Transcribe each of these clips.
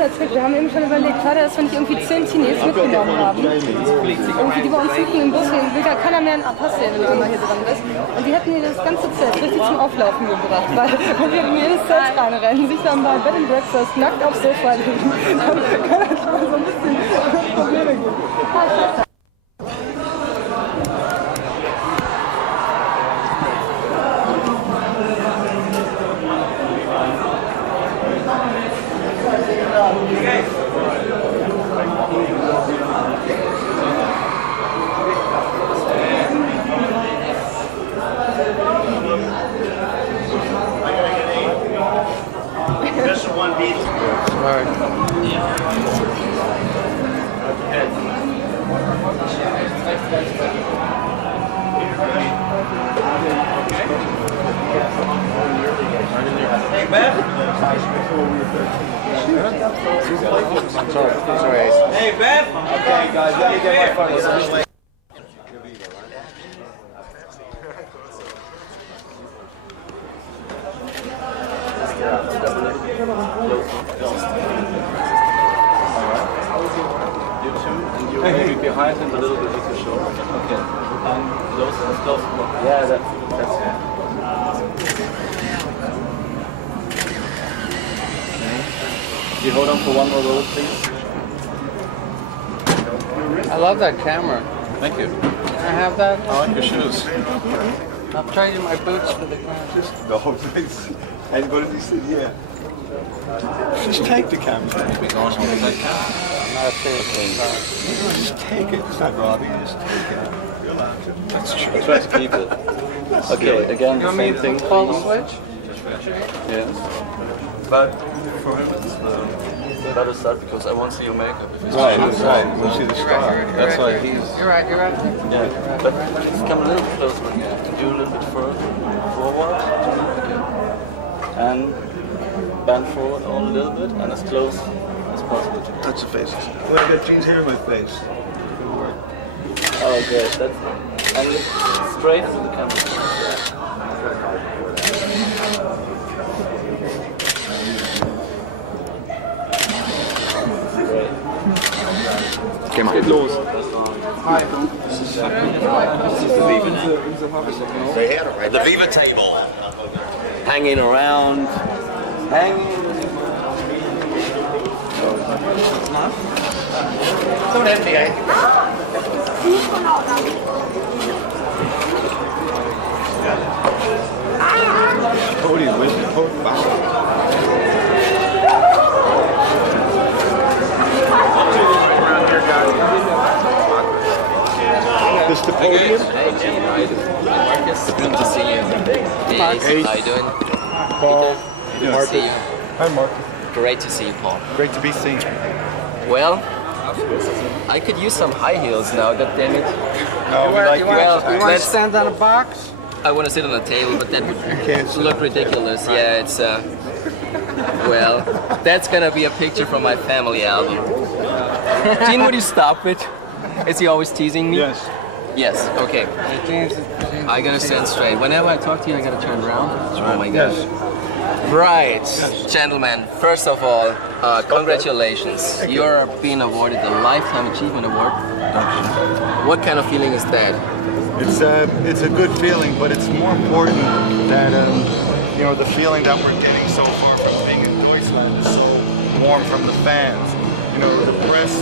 erzählt, wir haben eben schon überlegt, schade, dass wir nicht irgendwie 10 Teenies mitgenommen haben. Irgendwie, die bei uns hinten im Bus stehen, will gar keiner mehr einen Pass sehen, wenn du immer hier dran bist. Und die hätten mir das ganze Zelt richtig zum Auflaufen gebracht, weil wir in jedes Zelt reinrennen, sich dann bei Bed and Breakfast nackt aufs Sofa legen. Dann kann das mal so ein bisschen Probleme geben. Scheiße. Sorry. Hey, Bev! Okay, guys, let me get my phone. You two, and you maybe behind him a little bit with your shoulder. Okay. Close. Yeah, that's it. Okay. You hold on for one more roll, please. I love that camera. Thank you. Can I have that? I like your shoes. I'm trading my boots for the camera. The whole place. And what did he say? Yeah. Just take the camera. We're going on with that camera. I'm not a serious Just take it. It's not robbing. Just take it. You're allowed to. That's true. Try to keep it. Okay, again, the same thing. Call the switch? Yeah. But for him, it's the better start because I want to see your makeup. Right. We'll see the star. That's why he's. You're right. Yeah. But come a little closer again. Do a little bit forward. Okay. And bend forward on a little bit and as close as possible. Touch the face. Well, I got jeans hair in my face. Oh, great. That's and look straight into the camera. Geht los. This is the Viva now. The Viva table. Hanging around. Don't empty, eh? Podium, where's the podium? This is the podium? Marcus, good to see you. Hey, how you doing? Paul. Good to see you. Hi, Marcus. Great to see you, Paul. Great to be seen. Well, I could use some high heels now, god damn it. No, we like You want to let's- stand on a box? I want to sit on a table, but that can't would sit look ridiculous. Yeah, it's, well, that's gonna be a picture from my family album. Gene, would you stop it? Is he always teasing me? Yes. Yes, okay. I gotta stand straight. Whenever I talk to you, I gotta turn around. Oh my gosh. Right, gentlemen, first of all, congratulations. You're being awarded the Lifetime Achievement Award. What kind of feeling is that? It's a good feeling, but it's more important that you know, the feeling that we're getting so far from being in Deutschland is so warm from the fans. You know, the press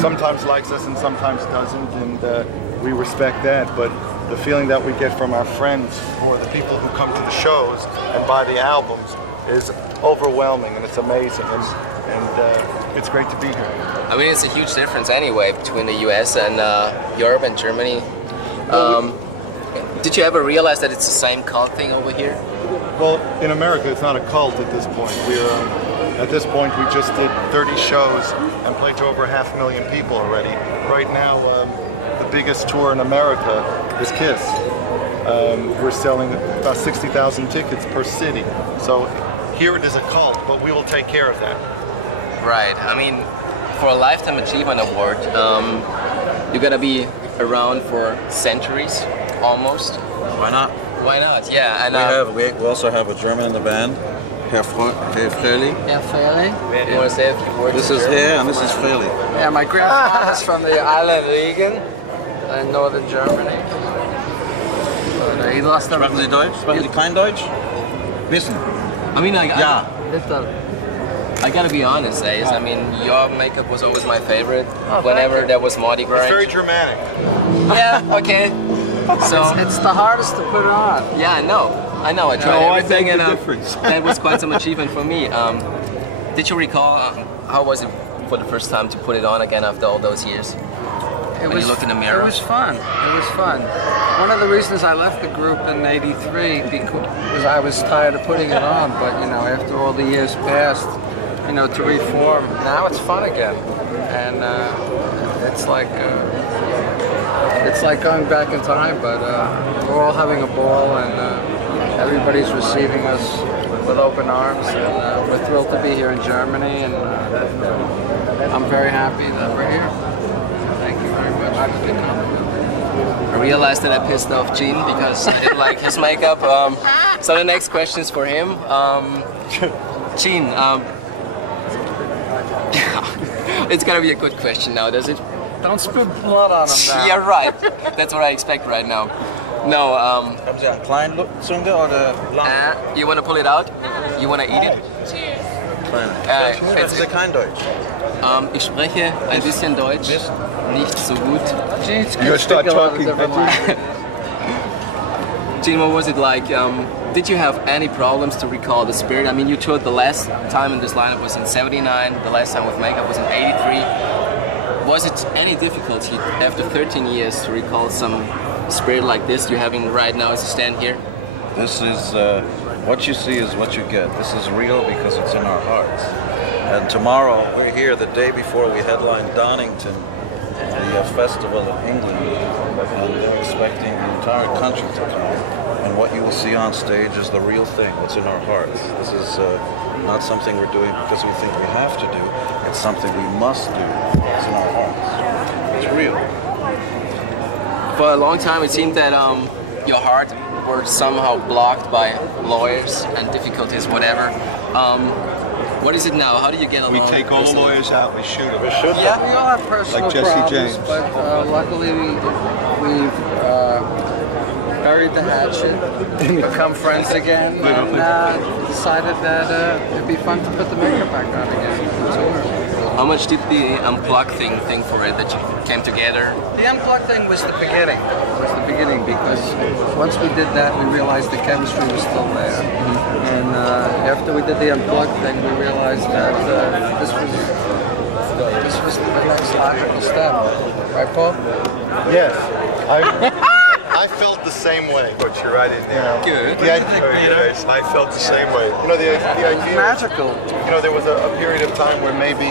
sometimes likes us and sometimes doesn't, and we respect that. But the feeling that we get from our friends or the people who come to the shows and buy the albums is overwhelming, and it's amazing, and it's great to be here. I mean, it's a huge difference anyway between the US and Europe and Germany. Did you ever realize that it's the same cult thing over here? Well, in America, it's not a cult at this point. At this point, we just did 30 shows and played to over 500,000 people already. Right now, the biggest tour in America is Kiss. We're selling about 60,000 tickets per city. So here it is a cult, but we will take care of that. Right. I mean, for a Lifetime Achievement Award, you gotta be around for centuries, almost. Why not? Why not? Yeah. And We also have a German in the band. Herr Frehley. Yeah, Frehley. You want to say a few words? This is Herr and this is Frehley. Yeah, my grandfather's from the island Regen in northern Germany. But, he lost them. Sprechen Sie Deutsch? Sprechen Sie kein Deutsch? Wissen. I mean, Ja. I gotta be honest, Ace. I mean, your makeup was always my favorite. Whenever there was Mardi Gras. It's very dramatic. Yeah, okay. So It's the hardest to put on. yeah, I know. I tried No, I everything, beg and the difference. that was quite some achievement for me. Did you recall how was it for the first time to put it on again after all those years? When you look in the mirror. It was fun. It was fun. One of the reasons I left the group in '83 because I was tired of putting it on. But you know, after all the years passed, you know, to reform, now it's fun again, and it's like going back in time. But we're all having a ball, and everybody's receiving us with open arms, and we're thrilled to be here in Germany, and I'm very happy that we're here. Thank you very much for the compliment. I realized that I pissed off Gene because I didn't like his makeup. So the next question is for him. Gene, it's gonna be a good question now, does it? Don't spill blood on them now. Yeah, right. That's what I expect right now. No, Haben Sie eine kleine Zunge oder lange? you wanna pull it out? You wanna eat it? Sprechen Sie kein Deutsch? Ich spreche ein bisschen Deutsch, nicht so gut. Genes You can start speak a lot of talking, different languages. Gene, what was it like? Did you have any problems to recall the spirit? I mean, you toured the last time in this lineup was in '79, the last time with makeup was in '83. Was it any difficulty after 13 years to recall some spirit like this you're having right now as you stand here? This is, what you see is what you get. This is real because it's in our hearts. And tomorrow, we're here the day before we headline Donington, the festival of England, and they're expecting the entire country to come. And what you will see on stage is the real thing, what's in our hearts. This is not something we're doing because we think we have to do, it's something we must do. It's in our hearts. It's real. For a long time, it seemed that your heart were somehow blocked by lawyers and difficulties, whatever. What is it now? How do you get along? We take all the lawyers out, we shoot them. Yeah. We all have personal Like Jesse problems, James. but luckily we've buried the hatchet, become friends again, and decided that it'd be fun to put the makeup back on again. How much did the unplug thing for it that you came together? The unplugged thing was the beginning. Because once we did that, we realized the chemistry was still there. And after we did the unplugged thing, we realized that this was the next logical step. Right, Paul? Yes. I felt the same way. But you're right in there. Good. I felt the same way. You know, the idea. Magical. You know, there was a period of time where maybe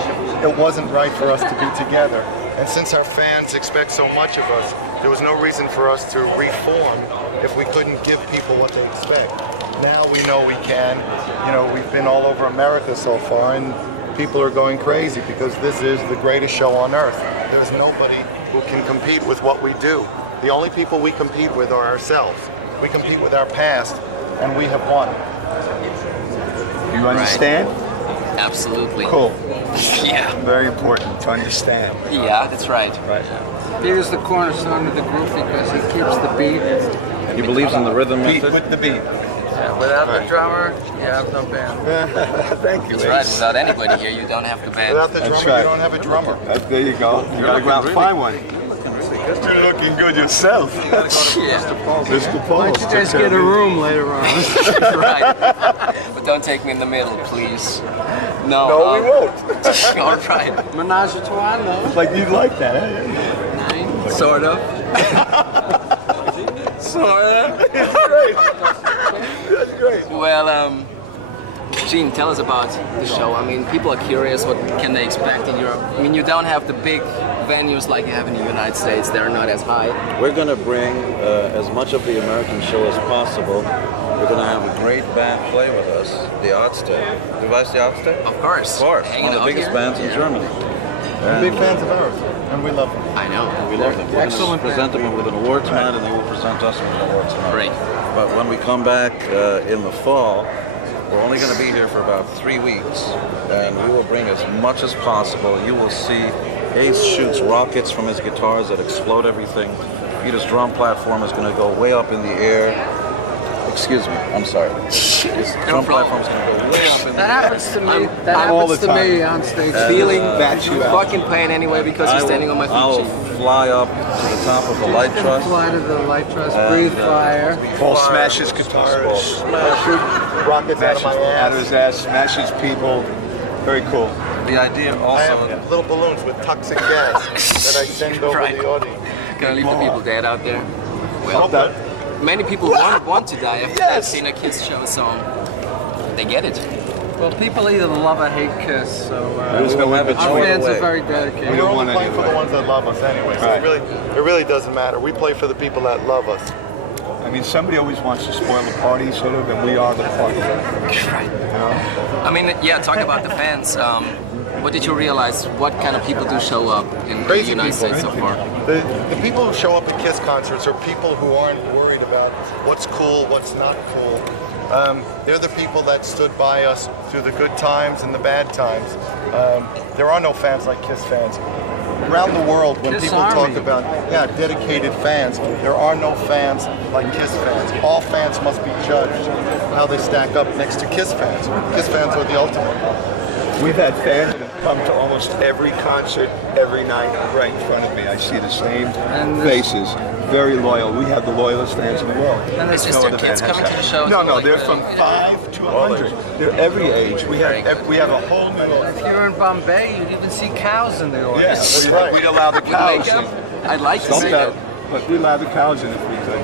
it wasn't right for us to be together. And since our fans expect so much of us, there was no reason for us to reform if we couldn't give people what they expect. Now we know we can. You know, we've been all over America so far, and people are going crazy because this is the greatest show on earth. There's nobody who can compete with what we do. The only people we compete with are ourselves. We compete with our past, and we have won. You understand? Absolutely. Cool. Yeah. Very important to understand. Yeah, that's right. Right. Peter's the cornerstone of the group because he keeps the beat. He believes in the rhythm Beat method. with the beat. Without the drummer, you have no band. Thank you. That's right. Without anybody here, you don't have to band. Without the drummer, you don't have a drummer. There you go. You gotta go out and find one. You're looking good yourself. Yeah. Mr. Paul. Why don't you guys get a room later on? Right. But don't take me in the middle, please. No. No, we won't. All right. Menage a trois, no? Like you'd like that, eh? Sort of. Sort of. That's great. Well, Gene, tell us about the show. I mean, people are curious. What can they expect in Europe? I mean, you don't have the big venues like you have in the United States. They're not as high. We're going to bring as much of the American show as possible. We're going to have a great band play with us, the Oddsted. Du weißt die Oddsted? Of course. Of course, Hanging one of the out biggest here. bands in Germany. We're big fans of ours, and we love them. I know. We love them. We're Excellent going to present them with an award tonight, and they will present us with an award tonight. Great. But when we come back in the fall, We're only going to be here for about 3 weeks, and we will bring as much as possible. You will see Ace shoots rockets from his guitars that explode everything. Peter's drum platform is going to go way up in the air. Excuse me, I'm sorry. His drum platform is going to go way up in the air. That happens to me. That happens to me on stage. Feeling fucking pain anyway because you're standing on my I feet. will fly up to the top of the light truss. Fly to the light truss, breathe fire. Paul smashes guitars, shoot rockets out of his ass, smashes people. Very cool. The idea I also... have little balloons with toxic gas that I send over Right. the audience. Gonna leave the people dead out there. Well, that, Many people want to die after they've seen a Kiss show, so they get it. Well, people either love or hate Kiss, so we'll have it our straight fans away. are very dedicated. We don't We're want only playing for anybody. the ones that love us anyway, so Right. it really doesn't matter. We play for the people that love us. I mean, somebody always wants to spoil the party, sort of, and we are the party. Right. You know? I mean, yeah, talk about the fans. What did you realize? What kind of people do show up in the Crazy United people. States so far? The people who show up at Kiss concerts are people who aren't worried about what's cool, what's not cool. They're the people that stood by us through the good times and the bad times. There are no fans like Kiss fans. Around the world, when Kiss people Army. talk about dedicated fans, there are no fans like Kiss fans. All fans must be judged how they stack up next to Kiss fans. Kiss fans are the ultimate. We've had fans that have come to almost every concert, every night, right in front of me. I see the same And this- faces, very loyal. We have the loyalest fans in the world. And Is it's there other kids band has coming to that. the show? No, Like, they're from 5 to 100. They're every age. We have a whole new. if you're in Bombay, you'd even see cows in the Yeah, audience. That's right. we'd allow the With cows makeup? in. I'd like to Don't see that, that. but we'd allow the cows in if we could.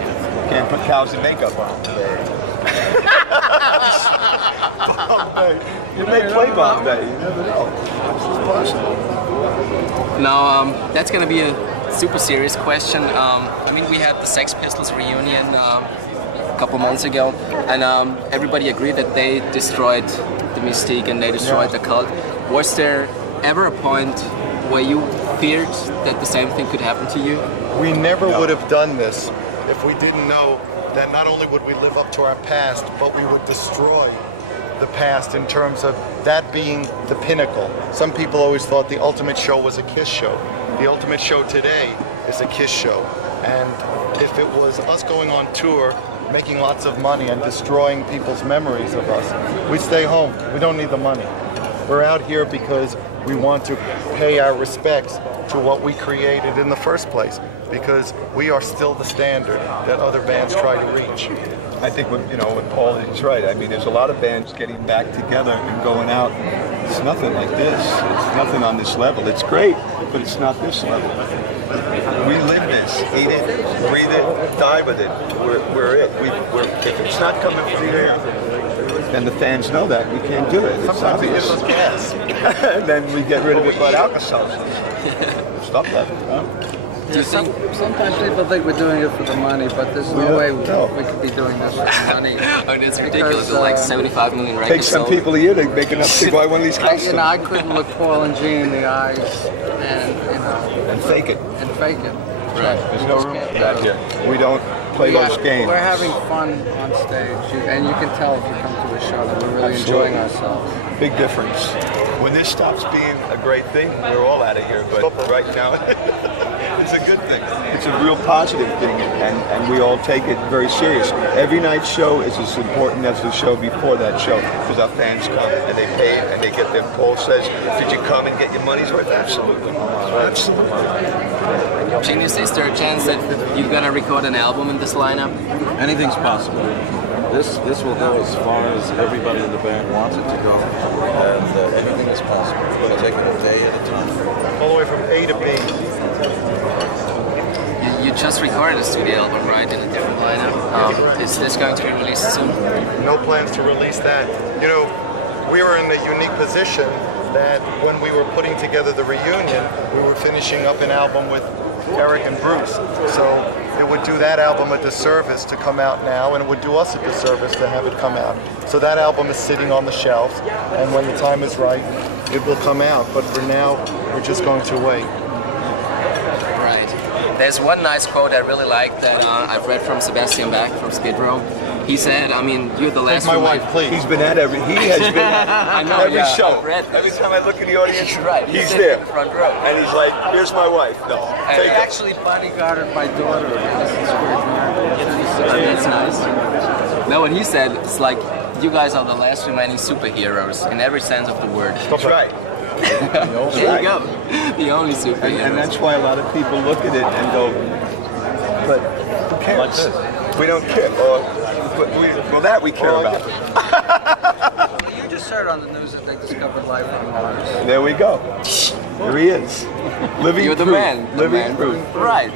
Can't put cows in makeup on. You may play Bombay, you never know. It's possible. Now, that's going to be a super serious question. I mean, we had the Sex Pistols reunion a couple months ago, and everybody agreed that they destroyed the mystique and they destroyed the cult. Was there ever a point where you feared that the same thing could happen to you? We never would have done this if we didn't know that not only would we live up to our past, but we would destroy the past in terms of that being the pinnacle. Some people always thought the ultimate show was a Kiss show. The ultimate show today is a Kiss show. And if it was us going on tour, making lots of money and destroying people's memories of us, we'd stay home. We don't need the money. We're out here because we want to pay our respects to what we created in the first place, because we are still the standard that other bands try to reach. I think what Paul is right. I mean, there's a lot of bands getting back together and going out. It's nothing like this. It's nothing on this level. It's great, but it's not this level. We live this, eat it, breathe it, die with it. We're it. If it's not coming from here, then the fans know that we can't do it. It's Sometimes it gives obvious. us gas. And then we get rid of it by alcohol. Stop that. Huh? Do you think? Sometimes people think we're doing it for the money, but there's no way we could be doing this for the money. Oh, it's ridiculous. It's like 75 million records Takes some sold. people a year to make enough to buy one of these houses. I couldn't look Paul and Gene in the eyes And fake it. and fake it. Right. There's no room for that here. We don't play those games. We're having fun on stage, and you can tell if you come to a show that we're really enjoying ourselves. Big difference. When this stops being a great thing, we're all out of here. But right now, it's a good thing. It's a real positive thing, and we all take it very serious. Every night's show is as important as the show before that show, because our fans come and they pay and they get their Paul says, did you come and get your money's worth? Absolutely. Absolutely. Genius, is there a chance that you're gonna record an album in this lineup? Anything's possible. This will go as far as everybody in the band wants it to go, and anything is possible. We'll take it a day at a time. All the way from A to B. You just recorded a studio album, right, in a different lineup. Is this going to be released soon? No plans to release that. You know, we were in a unique position that when we were putting together the reunion, we were finishing up an album with Eric and Bruce. So it would do that album a disservice to come out now, and it would do us a disservice to have it come out. So that album is sitting on the shelves, and when the time is right, it will come out. But for now, we're just going to wait. Right. There's one nice quote I really like that I've read from Sebastian Bach from Skid Row. He said, I mean, you're the last My one. wife, please. He's been at every. He has been I know, every yeah, show. I've read this. Every time I look in the audience, Right, he's sitting there. in the front row. And he's like, "Here's my wife." No, And take it. Actually bodyguarded my daughter. That's nice. No, what he said, it's like, you guys are the last remaining superheroes in every sense of the word. That's right. There you go. The only superhero. And that's why a lot of people look at it and go, "But who cares? We don't care." Well, that we care about. You just heard on the news that they discovered life on Mars. There we go. There he is. Living You're the proof. man. The Living man. proof. Right.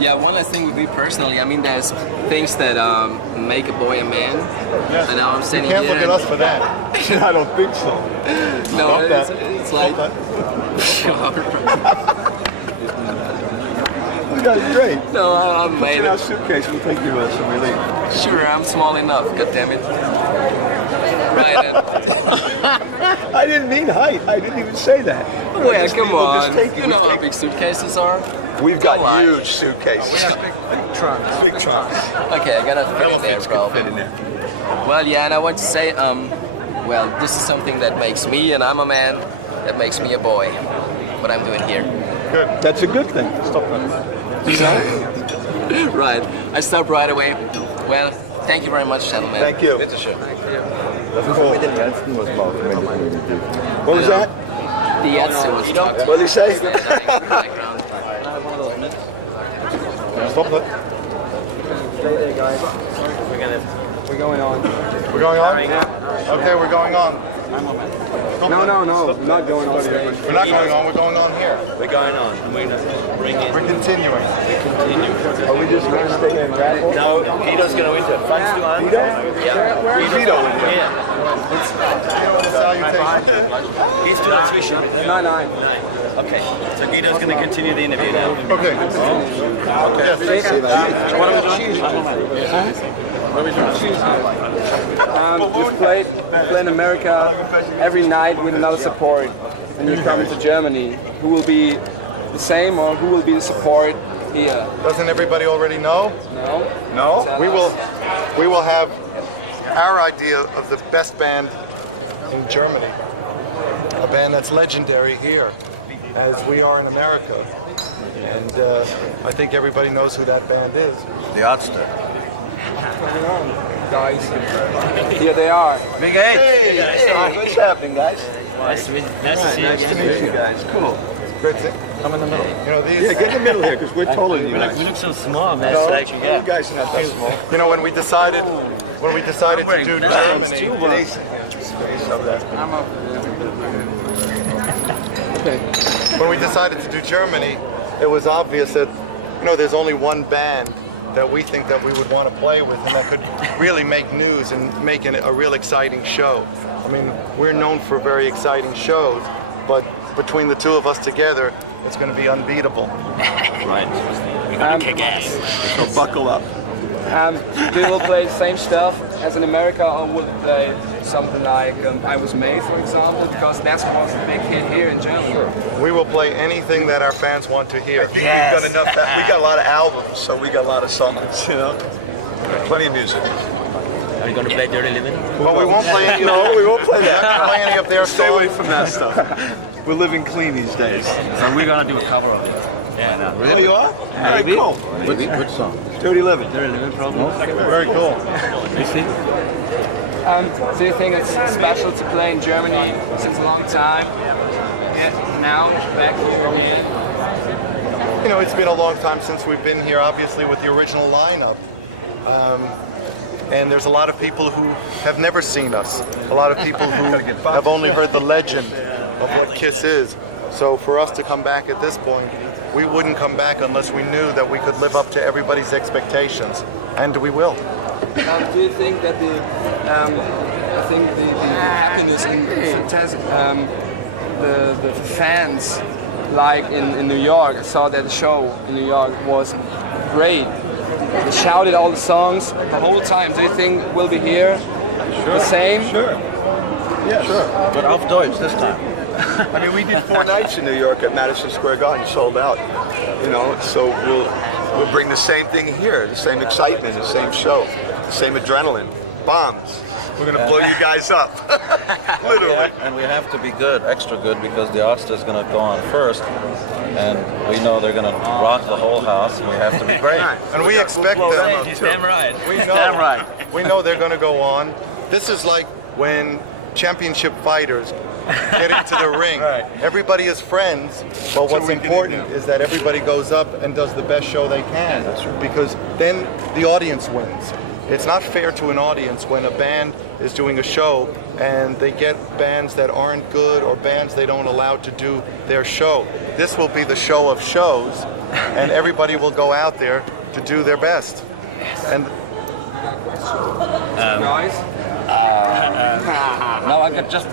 Yeah, one last thing with me personally, I mean, there's things that make a boy a man. Yes. And now I'm You standing can't here look at us for that. I don't think so. No, Stop it's like... You guys are great. No, I'm Put made in our it. suitcase. We'll take you some relief. Sure, I'm small enough, goddammit. Right, I didn't mean height. I didn't even say that. well, come We'll on. just take it. You know how big suitcases are? We've Don't got lie. huge suitcases. Big trunks. Big trunks. Okay, I gotta fit in there, Elephants can fit in probably. there. Well, yeah, and I want to say, well, this is something that makes me, and I'm a man, that makes me a boy. What I'm doing here. Good. That's a good thing. Stop Right, I stopped right away. Well, thank you very much, gentlemen. Thank you. Bitte schön. What was that? The Ärzte was talking. What did he say? Background. Stop it. We're going on. We're going on? Okay, we're going on. No, not going on stage. We're not going on, we're going on here. We're going on. And we're going to bring in. We're continuing. Are we just going to stay in Frankfort? No, Guido's going to enter. Frank's doing. Yeah. Guido in there. Yeah. Salutation. He's doing dazwischen. Nein. Okay. So Guido's going to continue the interview now. Okay. You've played in America every night with another support, and you come to Germany. Who will be the same, or who will be the support here? Doesn't everybody already know? No. No? We will have our idea of the best band in Germany. A band that's legendary here, as we are in America. And I think everybody knows who that band is. The Ärzte. Guys, here they are. Big H. Hey, what's happening, guys? Nice to see you Nice to meet you guys. Cool. Great thing. Come in the middle. You know, these. Yeah, get in the middle here, because we're taller than you We guys. look so small, man. No, Stage, you yeah. guys are not that small. You know, when we decided to do Germany, when we decided to do Germany, it was obvious that, you know, there's only one band that we think that we would want to play with and that could really make news and make a real exciting show. I mean, we're known for very exciting shows, but between the two of us together, it's going to be unbeatable. Right. We're going to kick ass. So buckle up. Do you will play the same stuff as in America, or will you play something like I Was Made, for example? Because that's was a big hit here in Germany. We will play anything that our fans want to hear. Yes. We've got enough. We got a lot of albums, so we got a lot of songs. You know, plenty of music. Are you going to play Dirty Living? But we won't play any. No, we won't play We're not that. gonna play any of their Stay away songs. from that stuff. We're living clean these days. So we're going to do a cover of it. Yeah, no. Oh, you are? Very cool. Which song? Dirty Living. Dirty Living, probably. Very cool. You see? Do you think it's special to play in Germany since a long time? Yeah, now back here. You know, it's been a long time since we've been here, obviously, with the original lineup. And there's a lot of people who have never seen us. A lot of people who have only heard the legend of what Kiss is. So for us to come back at this point, we wouldn't come back unless we knew that we could live up to everybody's expectations. And we will. Do you think that the happiness and the fans, like in New York, I saw that show in New York was great. They shouted all the songs the whole time. Do you think we'll be here the same? Sure. Yeah, sure. But auf Deutsch this time. I mean, we did 4 nights in New York at Madison Square Garden, sold out. You know, so we'll bring the same thing here, the same excitement, the same show, the same adrenaline, bombs. We're going to blow you guys up, literally. And we have to be good, extra good, because the Asta is going to go on first, and we know they're going to rock the whole house, and we have to be great. And we expect them. He's damn right. We know they're going to go on. This is like when championship fighters get into the ring. Right. Everybody is friends, but what's important is that everybody goes up and does the best show they can. That's right. Because then the audience wins. It's not fair to an audience when a band is doing a show and they get bands that aren't good or bands they don't allow to do their show. This will be the show of shows, and everybody will go out there to do their best. And Guys? No, I got just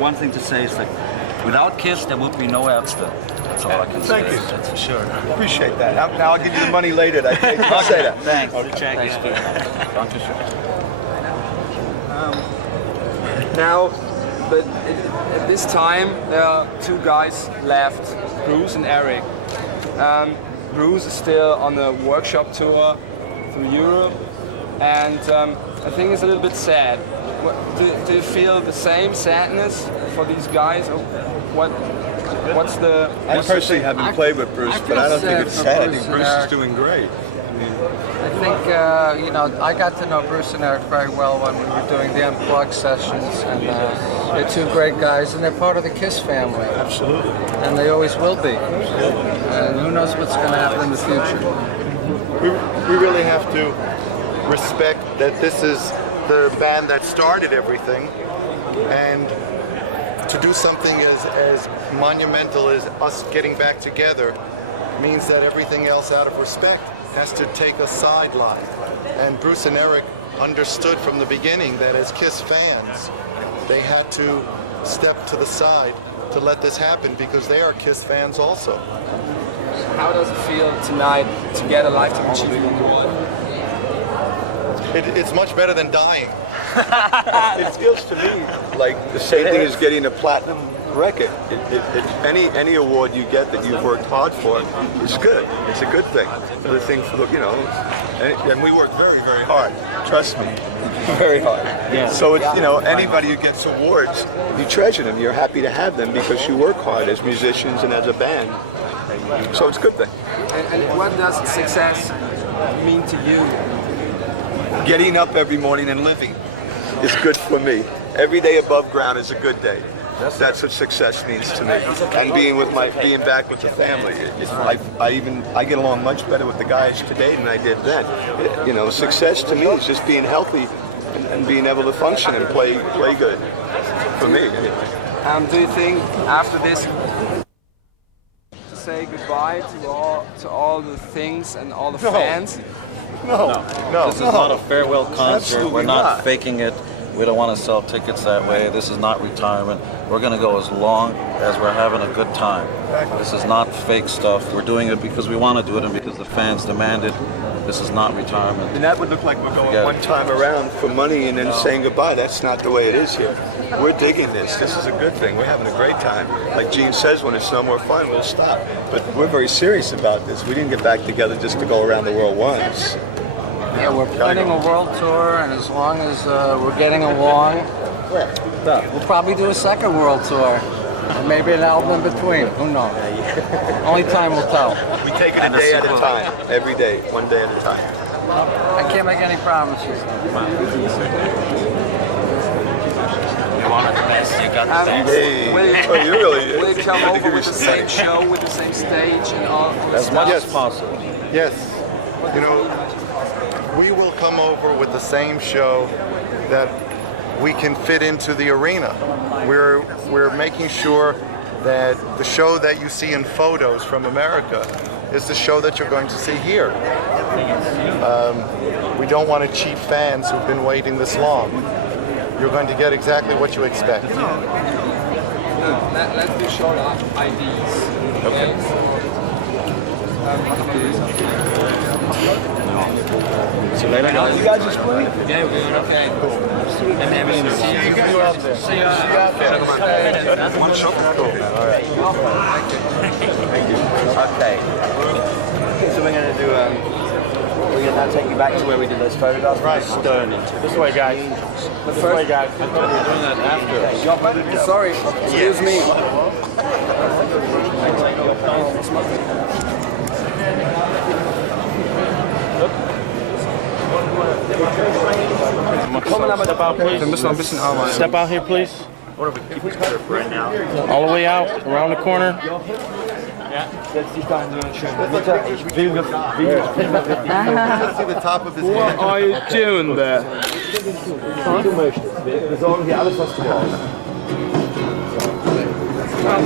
one thing to say is that without Kiss, there would be no Ärzte. That's all I can say. Thank you. That's for sure. Appreciate that. Now I'll give you the money later. I say that. Thanks. Okay. Thanks, Steve. Now, but at this time, there are two guys left, Bruce and Eric. Bruce is still on a workshop tour through Europe, and I think it's a little bit sad. Do you feel the same sadness for these guys? Or what's the... I personally haven't played with Bruce, but I don't think it's sad. I think Bruce is doing great. I think, I got to know Bruce and Eric very well when we were doing the Unplugged sessions, and they're two great guys, and they're part of the Kiss family. Absolutely. And they always will be. And who knows what's going to happen in the future. we really have to respect that this is the band that started everything, and to do something as monumental as us getting back together means that everything else out of respect has to take a sideline. And Bruce and Eric understood from the beginning that as Kiss fans, they had to step to the side to let this happen because they are Kiss fans also. How does it feel tonight to get a Lifetime Achievement Award? It's much better than dying. It feels to me like the same thing as getting a platinum record. Any award you get that you've worked hard for is good. It's a good thing. The thing for and we work very, very hard. Trust me, very hard. Yeah. So it's anybody who gets awards, you treasure them. You're happy to have them because you work hard as musicians and as a band. So it's a good thing. And what does success mean to you? Getting up every morning and living is good for me. Every day above ground is a good day. That's what success means to me. And being back with the family. I get along much better with the guys today than I did then. Success to me is just being healthy and being able to function and play good. For me. Do you think after this to say goodbye to all the things and all the fans? No. This is not a farewell concert. Absolutely We're not not. faking it. We don't want to sell tickets that way. This is not retirement. We're going to go as long as we're having a good time. This is not fake stuff. We're doing it because we want to do it and because the fans demand it. This is not retirement. And that would look like we're going one time around for money and then saying goodbye. That's not the way it is here. We're digging this. This is a good thing. We're having a great time. Like Gene says, when it's no more fun, we'll stop. But we're very serious about this. We didn't get back together just to go around the world once. Yeah, we're planning a world tour, and as long as we're getting along, we'll probably do a second world tour. And maybe an album in between. Who knows? Only time will tell. We take it a day at a time. Every day, one day at a time. I can't make any promises. You wanted the best, you got the best. Hey, Will you come over with the same show, with the same stage and all this As stuff? much as possible. Yes. We will come over with the same show that we can fit into the arena. We're making sure that the show that you see in photos from America is the show that you're going to see here. We don't want to cheat fans who've been waiting this long. You're going to get exactly what you expect. Let's do short IDs. Okay. So later, guys. You guys just play? Yeah, we're doing okay. And then we'll see you out there. See you out there. That's one shot. All right. Thank you. Okay. So we're gonna and that'll take you back to where we did those photographs. Right. Stern into. This way, guys. This way, guys. I thought we were doing that after. Sorry, excuse me. Wir müssen noch ein bisschen arbeiten. Step out here, please. All the way out, around the corner. See the top of his head. What are you doing there?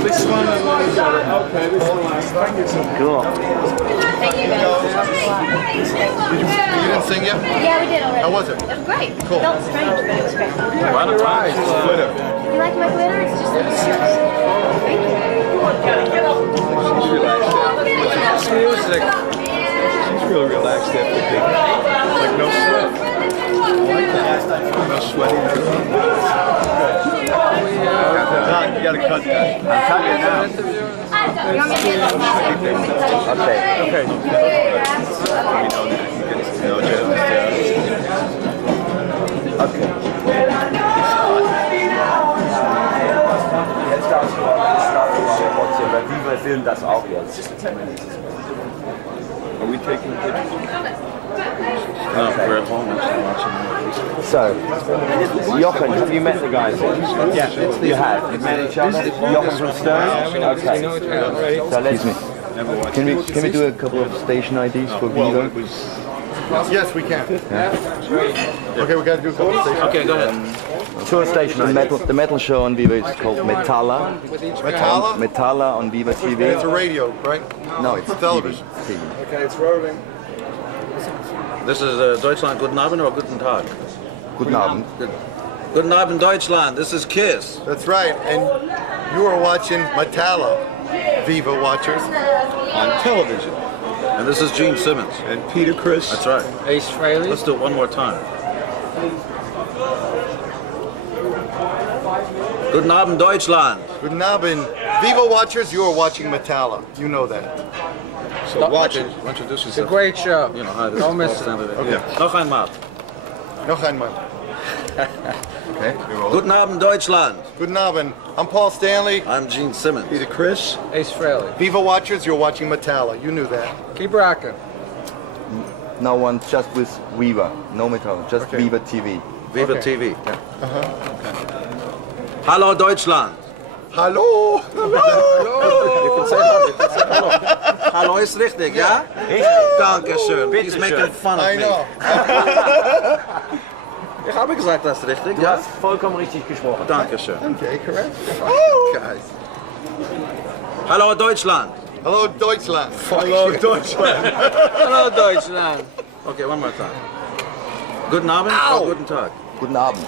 This one. Okay, this one. Cool. You didn't sing yet? Yeah, we did already. How was it? It was great. Cool. It felt strange, but it was great. What a prize. You like my glitter? It's just little strips. Thank you. Music. She's real relaxed after the big. Like no sweat. I like that. No sweating. You gotta cut that. I'm cutting it now. You want me to get Okay. Okay. We know that. You get to know Okay. Jetzt darfst du bei Viva filmen das auch jetzt. Are we taking pictures? No, we're at home actually watching. So, Jochen, have you met the guys? Yeah, you have. You've met each other? Jochen from Stern? Okay. So let's Can we do a couple of station IDs for Viva? Yes, we can. Yeah. Okay, we got to do a couple of stations. Okay, go ahead. tour station. The metal show on Viva is called Metalla. Metalla? Metalla on Viva TV. It's a radio, right? No, it's television. TV. Okay, it's rolling. This is Deutschland, guten Abend or guten Tag? Guten Abend. Guten Abend, Deutschland. This is Kiss. That's right, and you are watching Metalla, Viva watchers, on television. And this is Gene Simmons. And Peter Criss. That's right. Ace Frehley. Let's do it one more time. Guten Abend, Deutschland. Guten Abend. Viva watchers, you are watching Metalla. You know that. So watch it. Introduce yourself. It's a great show. You know how this Don't is miss it. Okay. Noch einmal. Noch einmal. Okay. Guten Abend, Deutschland. Guten Abend. I'm Paul Stanley. I'm Gene Simmons. Peter Criss. Ace Frehley. Viva watchers, you're watching Metalla. You knew that. Keep rocking. Now one just with Viva, no Metalla, just Okay. Viva TV. Viva Okay. TV. Hallo, Deutschland. Hallo. You can say hallo. You can say hallo. Hallo ist richtig, ja? Dankeschön. He's making fun of I me. know. Ich habe gesagt, das ist richtig, Du ja? hast vollkommen richtig gesprochen. Dankeschön. Okay, correct. Guys. Hallo, Deutschland. Hello, Deutschland. Hello, Deutschland. Hello, Deutschland. Okay, one more time. Guten Abend or guten Tag? Guten Abend.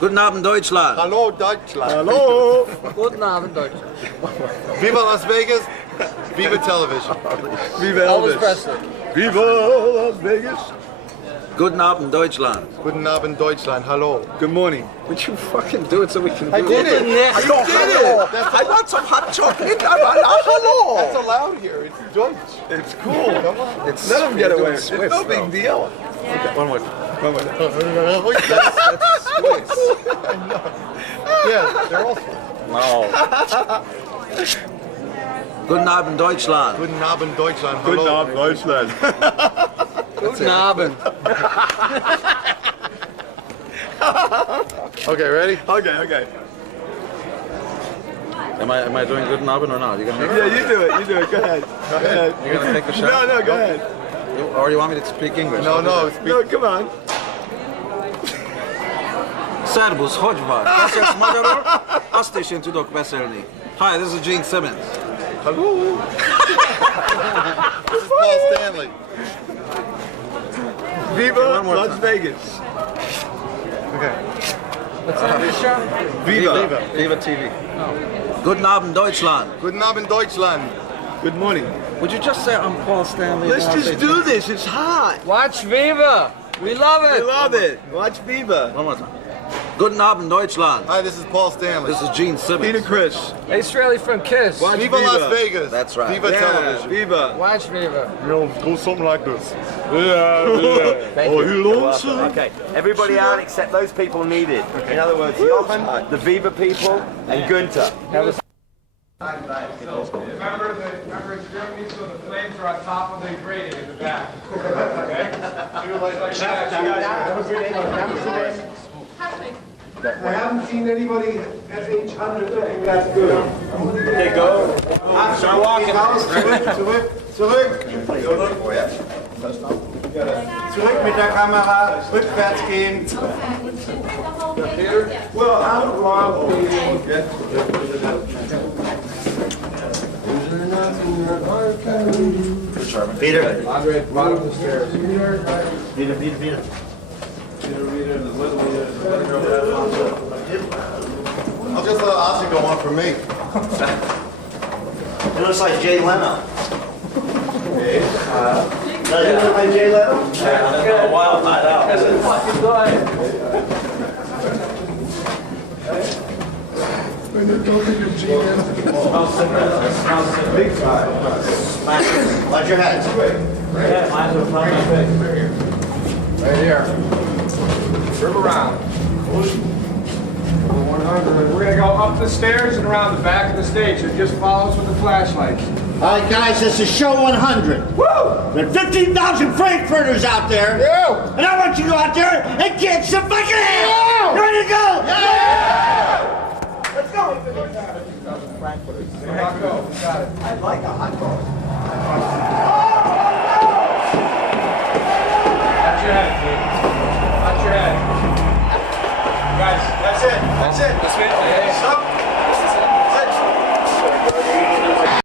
Guten Abend, Deutschland. Hello, Deutschland. Hello. Guten Abend, Deutschland. Viva Las Vegas. Viva Television. Viva Elvis Elvis. Presley. Viva Las Vegas. Guten Abend, Deutschland. Guten Abend, Deutschland. Hello. Good morning. Would you fucking do it so we can do I did it. I You did it. I want some hot chocolate. Hello. That's allowed here. It's Deutsch. It's cool. Come on. It's Let him get away. It's Swiss, no though. big deal. Okay, one more time. One more. Yeah, they're all No. Guten Abend, Deutschland. Guten Abend, Deutschland. Good Hello. Abend, Deutschland. Guten Abend. Okay, ready? Okay. Am I doing Guten Abend or not? You gonna make Yeah, you do it. You do it. Go ahead. Go ahead. You gonna take a shot? No, go ahead. Or you want me to speak English? No, no. No, come on. Servus, chodź var. Kas jest moderor? Asti się tu dok veselni. Hi, this is Gene Simmons. Hello. This is Paul Stanley. Viva One more Las time. Vegas. Okay. What's that new show? Viva. Viva TV. Guten Abend, Deutschland. Guten Abend, Deutschland. Good morning. Would you just say I'm Paul Stanley? Let's and I'll say just do this. It's hot. Watch Viva. We love I it. love it. Watch Viva. One more time. Guten Abend, Deutschland. Hi, this is Paul Stanley. This is Gene Simmons. Peter Criss. Hey, Frehley from Kiss. Watch Viva Las Vegas. That's right. Viva television. Viva. Watch Viva. You know, go something like this. Oh, Okay, everybody out except those people needed. In other words, Jochen, the Viva people, and Günther. Remember in Germany, so the flames are on top of the grating in the back. Okay? I haven't seen anybody SH100 looking that good. Okay, go. Start walking. Zurück. Zurück mit der Kamera, rückwärts gehen. Well, how long will you get? Peter. Andre, bottom of the stairs. Peter. I'll just let Ozzy go on for me. It looks like Jay Leno. Does it look like Jay Leno? A while tied out. Watch your head. Right here. Curve around. We're going to go up the stairs and around the back of the stage. So just follow us with the flashlights. All right, guys, this is show 100. Woo! There are 15,000 Frankfurters out there. Yeah! And I want you to go out there and kick some fucking ass! Yeah! You ready to go? Yeah! Let's go! I like a hot dog. Watch your head, dude. Watch your head. Guys, That's it. this way. Stop.